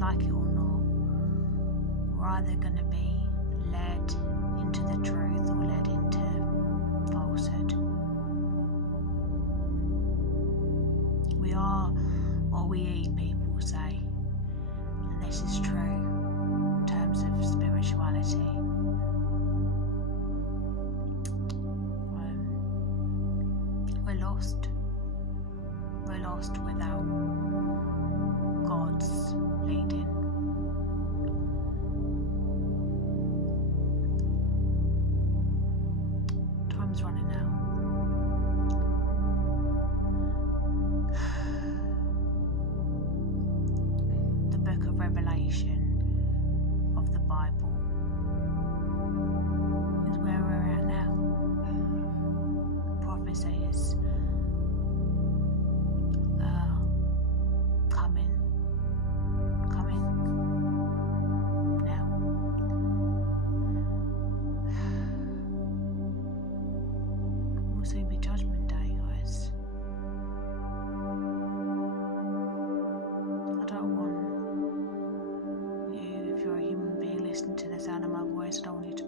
like it or not, we're either going to be led into the truth or led into falsehood. We are what we eat, people say, and this is true in terms of spirituality. We're lost. We're lost without God's leading. Time's running out. The book of Revelation of the Bible is where we're at now. Prophecy is coming now. Will soon be Judgment Day, guys. I don't want you, if you're a human being listening to the sound of my voice, I don't want you to